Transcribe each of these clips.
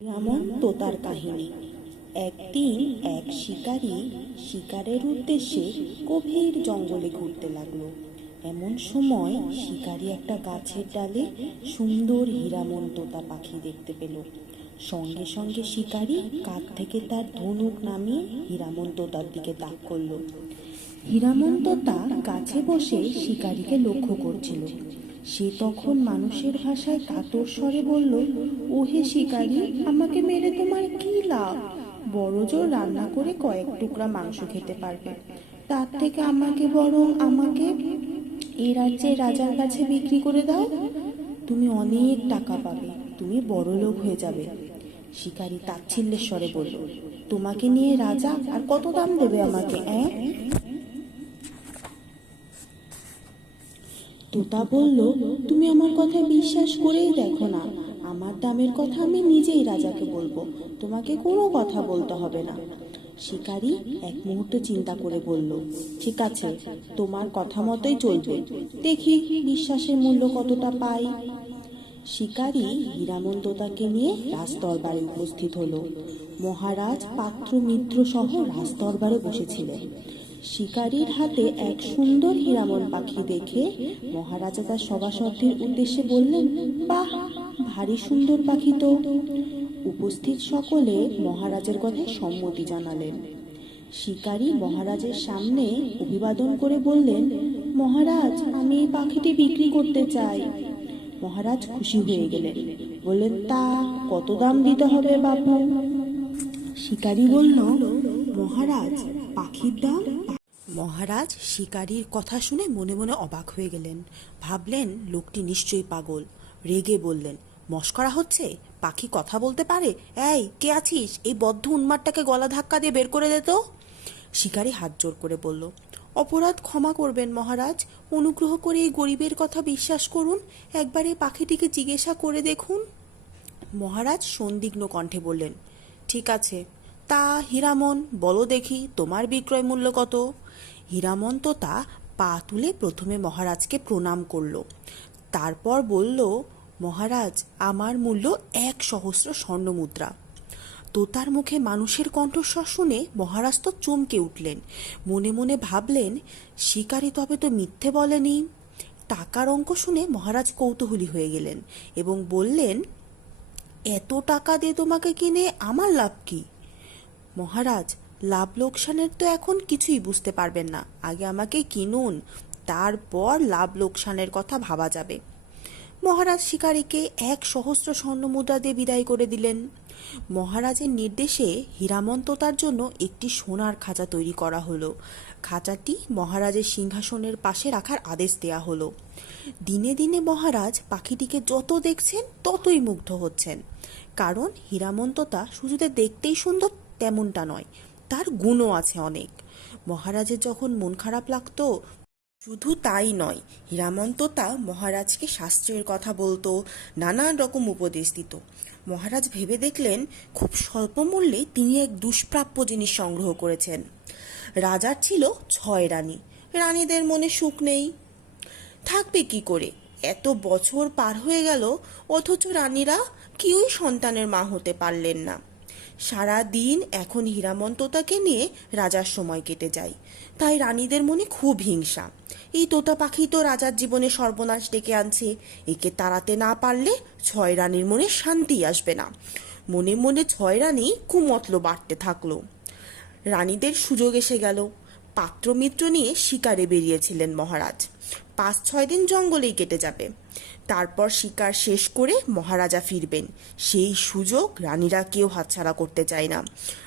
Ramon তোতার কাহিনী। একদিন এক শিকারী শিকারের উদ্দেশ্যে গভীর জঙ্গলে ঘুরতে লাগল। এমন সময় শিকারী একটা গাছের ডালে সুন্দর হীরামন তোতা পাখি দেখতে পেল। সঙ্গে সঙ্গে শিকারী কাঁধ থেকে তার ধনুক নামিয়ে হীরামন তোতার দিকে তাক করল। হীরামন তোতা গাছে বসে শিকারীকে লক্ষ্য করছিল। সে তখন মানুষের ভাষায় কাতর স্বরে বলল, ওহে শিকারী, আমাকে মেরে তোমার কি লাভ? বড় জোর রান্না করে কয়েক টুকরা মাংস খেতে পারবে। তার থেকে আমাকে বরং আমাকে এই রাজ্যের রাজার কাছে বিক্রি করে দাও। তুমি অনেক টাকা পাবে, তুমি বড় লোক হয়ে যাবে। শিকারী তাচ্ছিল্যের স্বরে বলল, তোমাকে নিয়ে রাজা আর কত দাম দেবে আমাকে, অ্যাঁ? তোতা বলল, তুমি আমার কথা বিশ্বাস করেই দেখো না। আমার দামের কথা আমি নিজেই রাজাকে বলব। তোমাকে কোনো কথা বলতে হবে না। শিকারী এক মুহূর্ত চিন্তা করে বলল, ঠিক আছে, তোমার কথা মতোই চলবে। দেখি বিশ্বাসের মূল্য কতটা পাই? শিকারী হীরামন তোতাকে নিয়ে রাজদরবারে উপস্থিত হলো। মহারাজ পাত্র মিত্র সহ রাজদরবারে বসেছিলেন। শিকারীর হাতে এক সুন্দর হীরামন পাখি দেখে মহারাজা তার সভাসদদের উদ্দেশ্যে বললেন, বাহ, ভারী সুন্দর পাখি তো। উপস্থিত সকলে মহারাজের কথায় সম্মতি জানালেন। শিকারী মহারাজের সামনে অভিবাদন করে বললেন, মহারাজ, আমি এই পাখিটি বিক্রি করতে চাই। মহারাজ খুশি হয়ে গেলেন। বললেন, তা কত দাম দিতে হবে বাবু শিকারী বলল, মহারাজ, পাখির দাম মহারাজ শিকারীর কথা শুনে মনে মনে অবাক হয়ে গেলেন। ভাবলেন, লোকটি নিশ্চয়ই পাগল। রেগে বললেন, মস্করা হচ্ছে? পাখি কথা বলতে পারে? এই, কে আছিস? এই বদ্ধ উন্মাদটাকে গলা ধাক্কা দিয়ে বের করে দে শিকারী হাত জোর করে বলল, অপরাধ ক্ষমা করবেন মহারাজ। অনুগ্রহ করে এই গরিবের কথা বিশ্বাস করুন। একবার এই পাখিটিকে জিজ্ঞাসা করে দেখুন। মহারাজ সন্দিগ্ন কণ্ঠে বললেন, ঠিক আছে। তা, হীরামন, বলো দেখি, তোমার বিক্রয় মূল্য কত? হীরামন তো তা পা তুলে প্রথমে মহারাজকে প্রণাম করল। তারপর বলল, মহারাজ, আমার মূল্য এক সহস্র স্বর্ণমুদ্রা। তোতার মুখে মানুষের কণ্ঠস্বর শুনে মহারাজ তো চমকে উঠলেন। মনে মনে ভাবলেন, শিকারী তবে তো মিথ্যে বলেনি? টাকার অঙ্ক শুনে মহারাজ কৌতূহলী হয়ে গেলেন এবং বললেন, এত টাকা দিয়ে তোমাকে কিনে আমার লাভ কি? মহারাজ লাভ লোকসানের তো এখন কিছুই বুঝতে পারবেন না। আগে আমাকে কিনুন, তারপর লাভ লোকসানের কথা ভাবা যাবে। মহারাজ শিকারীকে এক সহস্র স্বর্ণমুদ্রা দিয়ে বিদায় করে দিলেন। মহারাজের নির্দেশে হীরামন্ততার জন্য একটি সোনার খাঁচা তৈরি করা হলো। খাঁচাটি মহারাজের সিংহাসনের পাশে রাখার আদেশ দেয়া হলো। দিনে দিনে মহারাজ পাখিটিকে যত দেখছেন, ততই মুগ্ধ হচ্ছেন। কারণ হীরামন্ততা শুধু দেখতেই সুন্দর, তেমনটা নয়। তার গুণও আছে অনেক। মহারাজের যখন মন খারাপ লাগতো, শুধু তাই নয়, হীরামন্ততা মহারাজকে শাস্ত্রের কথা বলতো, নানান রকম উপদেশ দিত। মহারাজ ভেবে দেখলেন, খুব স্বল্প মূল্যে তিনি এক দুষ্প্রাপ্য জিনিস সংগ্রহ করেছেন। রাজার ছিল ছয় রানী। রানীদের মনে সুখ নেই। থাকবে কি করে? এত বছর পার হয়ে গেল, অথচ রানীরা কেউই সন্তানের মা হতে পারলেন না। সারা দিন এখন হীরামন্ততাকে নিয়ে রাজার সময় কেটে যায়। তাই রানীদের মনে খুব হিংসা। এই তোতা পাখি তো রাজার জীবনে সর্বনাশ ডেকে আনছে। একে তাড়াতে না পারলে ছয় রানীর মনে শান্তি আসবে না। মনে মনে ছয় রানী কুমতল বাড়তে থাকল। রানীদের সুযোগ এসে গেল। পাত্রমিত্র নিয়ে শিকারে বেরিয়েছিলেন মহারাজ। পাঁচ ছয় দিন জঙ্গলেই কেটে যাবে। তারপর শিকার শেষ করে মহারাজা ফিরবেন। সেই সুযোগ রানীরা কেউ হাতছাড়া করতে চায় না।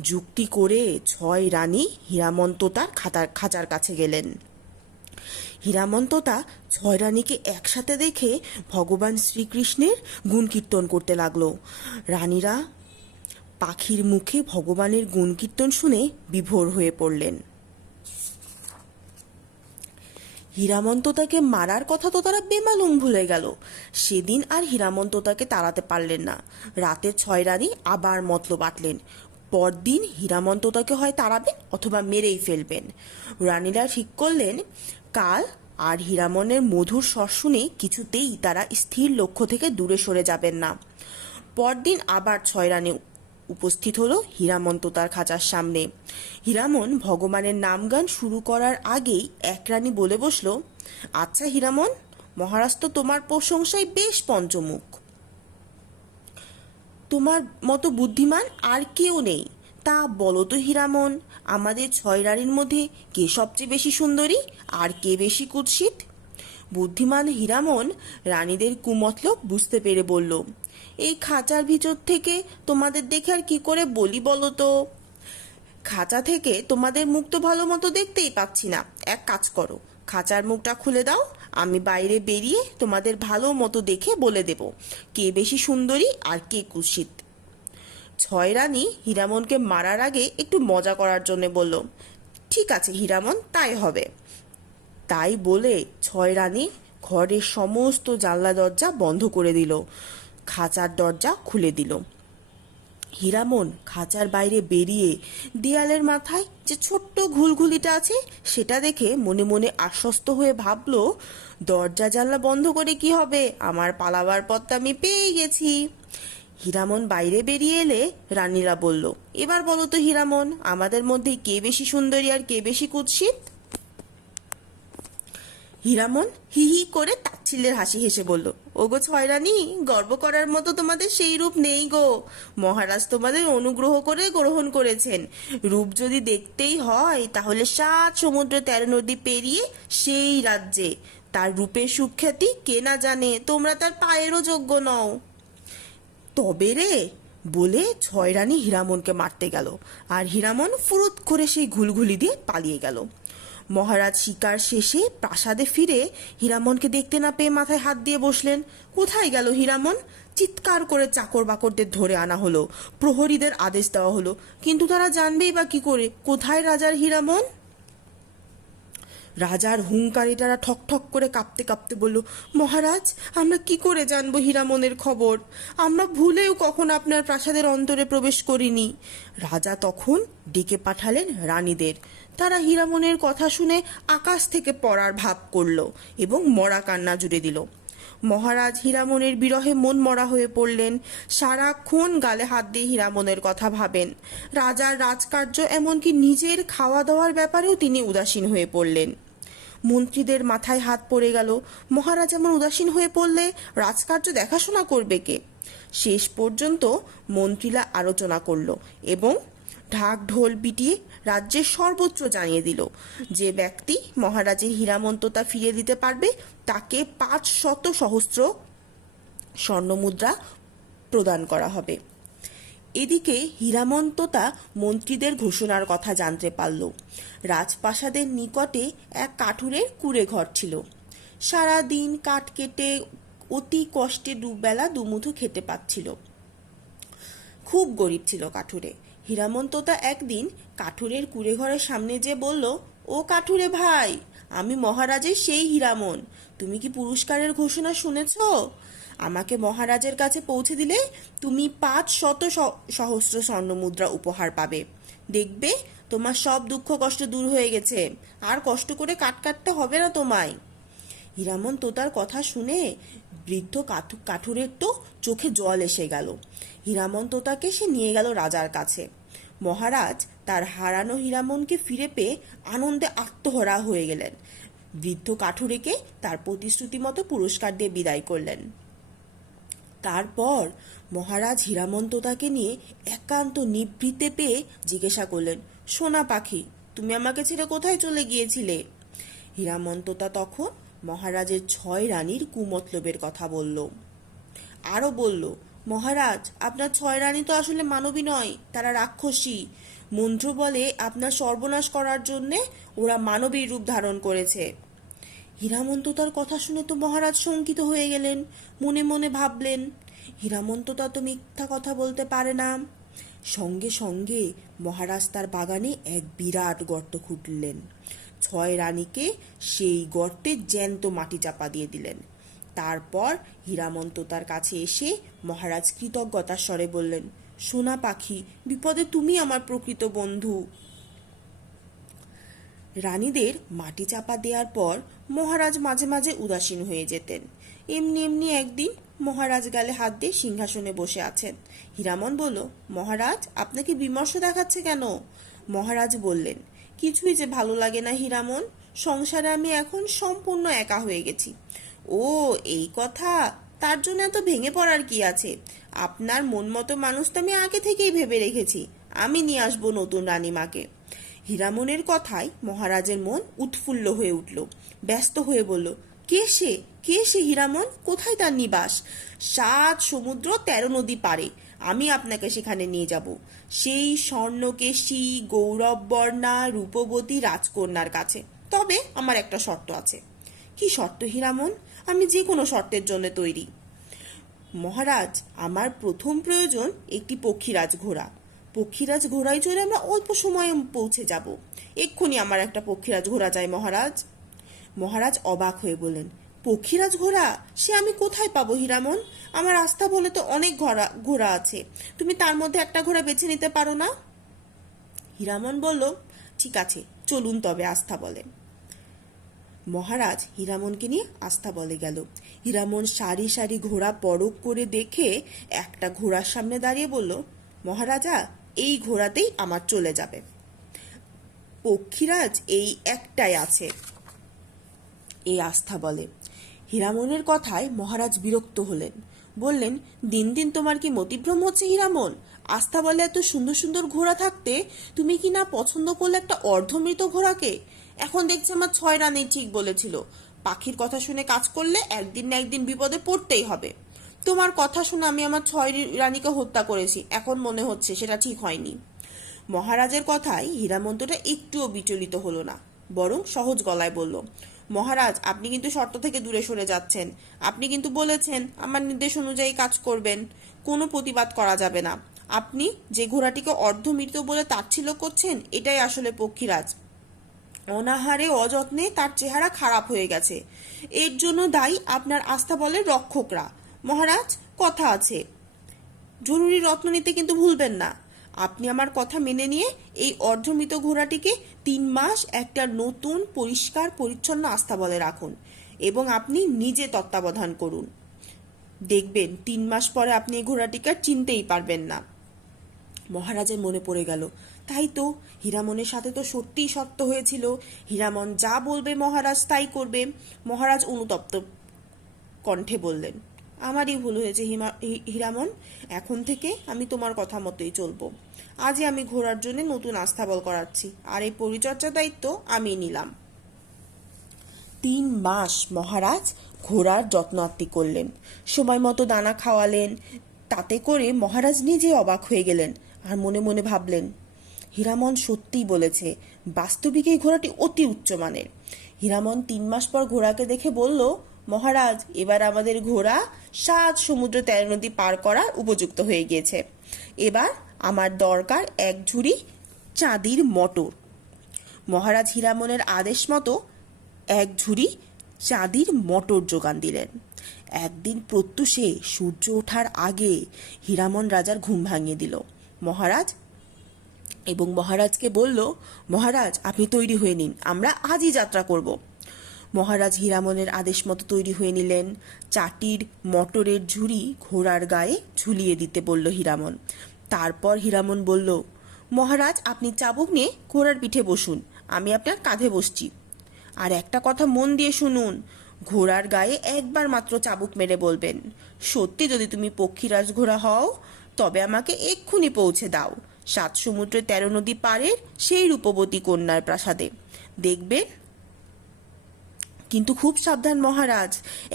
যুক্তি করে ছয় রানী হীরামন্ততার খাতার, খাঁচার কাছে গেলেন। হীরামন্ততা ছয় রানীকে একসাথে দেখে ভগবান শ্রীকৃষ্ণের গুণ কীর্তন করতে লাগল। রানীরা পাখির মুখে ভগবানের গুণ কীর্তন শুনে বিভোর হয়ে পড়লেন। হীরামন্ত তাকে মারার কথা তো তারা বেমালুম ভুলে গেল। সেদিন আর হীরামন্ত তাকে তাড়াতে পারলেন না। রাতে ছয় রানী আবার মতলব বাটলেন পরদিন হীরামন্ত তাকে হয় তাড়াবেন অথবা মেরেই ফেলবেন। রানীরা ঠিক করলেন, কাল আর হীরামনের মধুর স্বর শুনে কিছুতেই তারা স্থির লক্ষ্য থেকে দূরে সরে যাবেন না। পরদিন আবার ছয় রানী উপস্থিত হলো হীরামন্ত তার খাঁচার সামনে। হীরামন ভগবানের নামগান শুরু করার আগেই এক রানী বলে বসল আচ্ছা হীরামন, মহারাজ তো তোমার প্রশংসায় বেশ পঞ্চমুখ। তোমার মতো বুদ্ধিমান আর কেউ নেই। তা বলো তো হীরামন, আমাদের ছয় রানীর মধ্যে কে সবচেয়ে বেশি সুন্দরী আর কে বেশি কুৎসিত? বুদ্ধিমান হীরামন রানীদের কুমতলব বুঝতে পেরে বলল এই খাঁচার ভিতর থেকে তোমাদের দেখে আর কি করে বলি বলো তো? খাঁচা থেকে তোমাদের মুখ তো ভালো মতো দেখতেই পাচ্ছি না। এক কাজ করো, খাঁচার মুখটা খুলে দাও, আমি বাইরে বেরিয়ে তোমাদের ভালো মতো দেখে বলে দেব কে বেশি সুন্দরী আর কে কুৎসিত। ছয় রানী হীরামনকে মারার আগে একটু মজা করার জন্য বলল, ঠিক আছে হীরামন, তাই হবে। তাই বলে ছয় রানী ঘরের সমস্ত জানলা দরজা বন্ধ করে দিল। খাঁচার দরজা খুলে দিল। হীরামন খাঁচার বাইরে বেরিয়ে দেয়ালের মাথায় যে ছোট্ট ঘুলঘুলিটা আছে, সেটা দেখে মনে মনে আশ্বস্ত হয়ে ভাবল, দরজা জানলা বন্ধ করে কি হবে? আমার পালাবার পথটা আমি পেয়ে গেছি। হীরামন বাইরে বেরিয়ে এলে রানীরা বলল, এবার বলো তো হীরামন, আমাদের মধ্যে কে বেশি সুন্দরী আর কে বেশি কুৎসিত? হীরামন হি হি করে তাচ্ছিল্যের হাসি হেসে বলল, ওগো ছয়রানি, গর্ব করার মতো তোমাদের সেই রূপ নেই গো। মহারাজ তোমাদের অনুগ্রহ করে গ্রহণ করেছেন। রূপ যদি দেখতেই হয়, তাহলে সাত সমুদ্র তেরো নদী পেরিয়ে সেই রাজ্যে। তার রূপের সুখ্যাতি কে না জানে, তোমরা তার পায়েরও যোগ্য নও। তবে রে, বলে ছয় রানী হীরামনকে মারতে গেল, আর হীরামন ফুরুত করে সেই ঘুলঘুলি দিয়ে পালিয়ে গেল। মহারাজ শিকার শেষে প্রাসাদে ফিরে হীরামনকে দেখতে না পেয়ে মাথায় হাত দিয়ে বসলেন। কোথায় গেল হীরামন? চিৎকার করে চাকর বাকরদের ধরে আনা হলো, প্রহরীদের আদেশ দেওয়া হলো। কিন্তু তারা জানবেই বা কি করে? কোথায় রাজার হীরামন? রাজার হুঙ্কারে তারা ঠক ঠক করে কাঁপতে কাঁপতে বলল, মহারাজ, আমরা কি করে জানব হীরামনের খবর? আমরা ভুলেও কখন আপনার প্রাসাদের অন্তরে প্রবেশ করিনি। রাজা তখন ডেকে পাঠালেন রানীদের। তারা হীরামনের কথা শুনে আকাশ থেকে পড়ার ভাব করল এবং মরা কান্না জুড়ে দিল। মহারাজ হীরামনের বিরহে মন মরা হয়ে পড়লেন। সারাক্ষণ গালে হাত দিয়ে হীরামনের কথা ভাবেন। রাজার রাজকার্য এমনকি নিজের খাওয়া দাওয়ার ব্যাপারেও তিনি উদাসীন হয়ে পড়লেন। মন্ত্রীদের মাথায় হাত পড়ে গেল। মহারাজ এমন উদাসীন হয়ে পড়লে রাজকার্য দেখাশোনা করবে কে? শেষ পর্যন্ত মন্ত্রীরা আলোচনা করল এবং ঢাক ঢোল পিটিয়ে রাজ্যের সর্বোচ্চ জানিয়ে দিল। যে ব্যক্তি মহারাজের হীরামন্ততা ফিরিয়ে দিতে পারবে, তাকে পাঁচ শত সহস্র স্বর্ণমুদ্রা প্রদান করা হবে। এদিকে হীরামন্ততা মন্ত্রীদের ঘোষণার কথা জানতে পারল। রাজপ্রাসাদের নিকটে এক কাঠুরের কুড়ে ঘর ছিল। সারা দিন কাঠ কেটে অতি কষ্টে দুবেলা দুমুঠো খেতে পাচ্ছিল। খুব গরিব ছিল কাঠুরে। হীরামন্ততা একদিন কাঠুরের কুড়ে ঘরের সামনে যে বলল, ও কাঠুরে ভাই, আমি মহারাজের সেই হীরামন। তুমি কি পুরস্কারের ঘোষণা শুনেছ? আমাকে মহারাজের কাছে পৌঁছে দিলে তুমি পাঁচ শত সহস্র স্বর্ণমুদ্রা উপহার পাবে। দেখবে, তোমার সব দুঃখ কষ্ট দূর হয়ে গেছে। আর কষ্ট করে কাট কাটতে হবে না তোমায়। হীরামন তোতার কথা শুনে বৃদ্ধ কাঠু- কাঠুরের তো চোখে জল এসে গেল। হীরামন তোতাকে সে নিয়ে গেল রাজার কাছে। মহারাজ তার হারানো হীরামনকে ফিরে পেয়ে আনন্দে আত্মহরা হয়ে গেলেন। বৃদ্ধ কাঠুরেকে তার প্রতিশ্রুতি মতো পুরস্কার দিয়ে বিদায় করলেন। তারপর মহারাজ হীরামন্ততাকে নিয়ে একান্ত নিভৃতে পেয়ে জিজ্ঞাসা করলেন, সোনা পাখি, তুমি আমাকে ছেড়ে কোথায় চলে গিয়েছিলে? হীরামন্ততা তখন মহারাজের ছয় রানীর কুমতলবের কথা বলল। আরও বলল মহারাজ, আপনার ছয় রানী তো আসলে মানবী নয়, তারা রাক্ষসী। মন্ত্র বলে আপনার সর্বনাশ করার জন্যে ওরা মানবীর রূপ ধারণ করেছে। হীরামন্ত তার কথা শুনে তো মহারাজ শঙ্কিত হয়ে গেলেন, মনে মনে ভাবলেন, হীরামন্ত তো মিথ্যা কথা বলতে পারে না। সঙ্গে সঙ্গে মহারাজ তার বাগানে এক বিরাট গর্ত খুঁটলেন। ছয় রানীকে সেই গর্তে জ্যান্ত মাটি চাপা দিয়ে দিলেন। তারপর হীরামন্ত তার কাছে এসে মহারাজ কৃতজ্ঞতার স্বরে বললেন, সোনা পাখি, বিপদে তুমি আমার প্রকৃত বন্ধু। রানীদের মাটি চাপা দেওয়ার পর মহারাজ মাঝে মাঝে উদাসীন হয়ে যেতেন। এমনি এমনি একদিন মহারাজ গালে হাত দিয়ে সিংহাসনে বসে আছেন। হীরামন বলল, মহারাজ, আপনাকে বিমর্ষ দেখাচ্ছে কেন? মহারাজ বললেন, কিছুই যে ভালো লাগে না হীরামন, সংসারে আমি এখন সম্পূর্ণ একা হয়ে গেছি। ও, এই কথা? তার জন্য এত ভেঙে পড়ার কি আছে? আপনার মন মতো মানুষ তো আমি আগে থেকেই ভেবে রেখেছি। আমি নিয়ে আসব নতুন রানীমাকে। হীরামনের কথায় মহারাজের মন উৎফুল্ল হয়ে উঠল। ব্যস্ত হয়ে বলল, কে সে? কে সে হীরামন কোথায় তার নিবাস? সাত সমুদ্র তেরো নদী পারে আমি আপনাকে সেখানে নিয়ে যাব। সেই স্বর্ণকেশী, গৌরববর্ণা, রূপবতী রাজকন্যার কাছে। তবে আমার একটা শর্ত আছে। কি শর্ত হীরামন? আমি যে কোনো শর্তের জন্য তৈরি। মহারাজ, আমার প্রথম প্রয়োজন একটি পক্ষীরাজ ঘোড়া। পক্ষীরাজ ঘোড়ায় চড়ে আমরা অল্প সময়ে পৌঁছে যাব। এক্ষুনি আমার একটা পক্ষীরাজ ঘোড়া চাই, মহারাজ। মহারাজ অবাক হয়ে বললেন, পক্ষীরাজ ঘোড়া? সে আমি কোথায় পাবো হীরামন? আমার আস্থা বলে তো অনেক ঘোড়া ঘোড়া আছে। তুমি তার মধ্যে একটা ঘোড়া বেছে নিতে পারো না? হীরামন বলল, ঠিক আছে, চলুন তবে আস্থা বলে। মহারাজ হীরামনকে নিয়ে আস্থা বলে গেল। হীরামন সারি সারি ঘোড়া পরক করে দেখে একটা ঘোড়ার সামনে দাঁড়িয়ে বলল, মহারাজা, এই ঘোড়াতেই আমার চলে যাবে। পক্ষীরাজ এই একটাই আছে। এই আস্থা বলে। হীরামনের কথায় মহারাজ বিরক্ত হলেন। বললেন, দিন দিন তোমার কি মতিভ্রম হচ্ছে হীরামন? আস্থা বলে এত সুন্দর সুন্দর ঘোড়া থাকতে তুমি কি না পছন্দ করলে একটা অর্ধমৃত ঘোড়াকে? এখন দেখছি আমার ছয় রানেই ঠিক বলেছিল। পাখির কথা শুনে কাজ করলে একদিন না একদিন বিপদে পড়তেই হবে। তোমার কথা শুনে আমি আমার ছয় রানীকে হত্যা করেছি, এখন মনে হচ্ছে সেটা ঠিক হয়নি। মহারাজের কথায় হীরামন্তটা একটুও বিচলিত হলো না, বরং সহজ গলায় বলল, মহারাজ, আপনি কিন্তু শর্ত থেকে দূরে সরে যাচ্ছেন। আপনি কিন্তু বলেছেন আমার নির্দেশ অনুযায়ী কাজ করবেন। কোনো প্রতিবাদ করা যাবে না। আপনি যে ঘোড়াটিকে অর্ধমৃত বলে তাচ্ছিল্য করছেন, এটাই আসলে পক্ষীরাজ। অনাহারে, অযত্নে তার চেহারা খারাপ হয়ে গেছে। এর জন্য দায়ী আপনার আস্থা বলের রক্ষকরা। মহারাজ, কথা আছে। জরুরি রত্ন নিতে কিন্তু ভুলবেন না। আপনি আমার কথা মেনে নিয়ে এই অর্ধমৃত ঘোড়াটিকে তিন মাস একটা নতুন, পরিষ্কার, পরিচ্ছন্ন আস্থা বলে রাখুন এবং আপনি নিজে তত্ত্বাবধান করুন। দেখবেন, তিন মাস পরে আপনি এই ঘোড়াটিকে চিনতেই পারবেন না। মহারাজের মনে পড়ে গেল। তাই তো হীরামনের সাথে তো সত্যিই সত্য হয়েছিল। হীরামন যা বলবে মহারাজ তাই করবে। মহারাজ অনুতপ্ত কণ্ঠে বললেন, আমারই ভুল হয়েছে হীরামন। এখন থেকে আমি তোমার কথা মতোই চলবো। আজই আমি ঘোরার জন্য নতুন আস্থাবল করাচ্ছি। আর এই পরিচর্যার দায়িত্ব আমি নিলাম। তিন মাস মহারাজ ঘোড়ার যত্ন আত্তি করলেন। সময় মতো দানা খাওয়ালেন। তাতে করে মহারাজ নিজে অবাক হয়ে গেলেন। আর মনে মনে ভাবলেন, হীরামন সত্যিই বলেছে, বাস্তবিক এই ঘোড়াটি অতি উচ্চমানের হীরামন তিন মাস পর ঘোড়াকে দেখে বলল, মহারাজ, এবার আমাদের ঘোড়া সাত সমুদ্র তেরো নদী পার করার উপযুক্ত হয়ে গিয়েছে। এবার আমার দরকার এক ঝুড়ি চাঁদির মটর। মহারাজ হীরামনের আদেশ মতো এক ঝুড়ি চাঁদির মটর যোগান দিলেন। একদিন প্রত্যুষে সূর্য ওঠার আগে হীরামন রাজার ঘুম ভাঙিয়ে দিল। মহারাজ? এবং মহারাজকে বলল, মহারাজ, আপনি তৈরি হয়ে নিন, আমরা আজই যাত্রা করব। মহারাজ হীরামনের আদেশ মতো তৈরি হয়ে নিলেন। চাটির মটরের ঝুড়ি ঘোড়ার গায়ে ঝুলিয়ে দিতে বলল হীরামন। তারপর হীরামন বলল, মহারাজ, আপনি চাবুক নিয়ে ঘোড়ার পিঠে বসুন, আমি আপনার কাঁধে বসছি। আর একটা কথা মন দিয়ে শুনুন, ঘোড়ার গায়ে একবার মাত্র চাবুক মেরে বলবেন। সত্যি যদি তুমি পক্ষীরাজ ঘোড়া হও তবে আমাকে এক্ষুনি পৌঁছে দাও। সাত সমুদ্রে তেরো নদী পারের সেই রূপবতী কন্যার প্রাসাদে। দেখবে কিন্তু খুব সাবধান মহারাজ,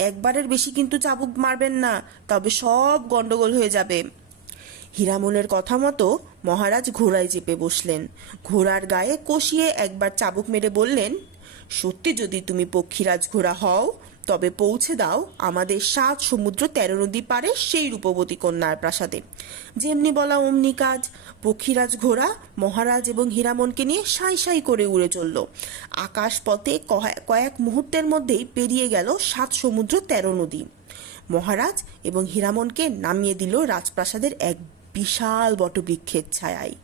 একবারের বেশি কিন্তু চাবুক মারবেন না, তবে সব গন্ডগোল হয়ে যাবে। হীরামনের কথা মতো মহারাজ ঘোড়ায় চেপে বসলেন। ঘোড়ার গায়ে কষিয়ে একবার চাবুক মেরে বললেন, সত্যি যদি তুমি পক্ষীরাজ ঘোড়া হও তবে পৌঁছে দাও আমাদের সাত সমুদ্র তেরো নদী পারে সেই রূপবতী কন্যার প্রাসাদে যেমনি বলা অমনি কাজ, পক্ষীরাজ ঘোড়া, মহারাজ এবং হীরামনকে নিয়ে সাই সাই করে উড়ে চলল। আকাশ পথে কয়েক মুহূর্তের মধ্যেই পেরিয়ে গেল সাত সমুদ্র তেরো নদী। মহারাজ এবং হীরামনকে নামিয়ে দিল রাজপ্রাসাদের এক বিশাল বটবৃক্ষের ছায়ায়।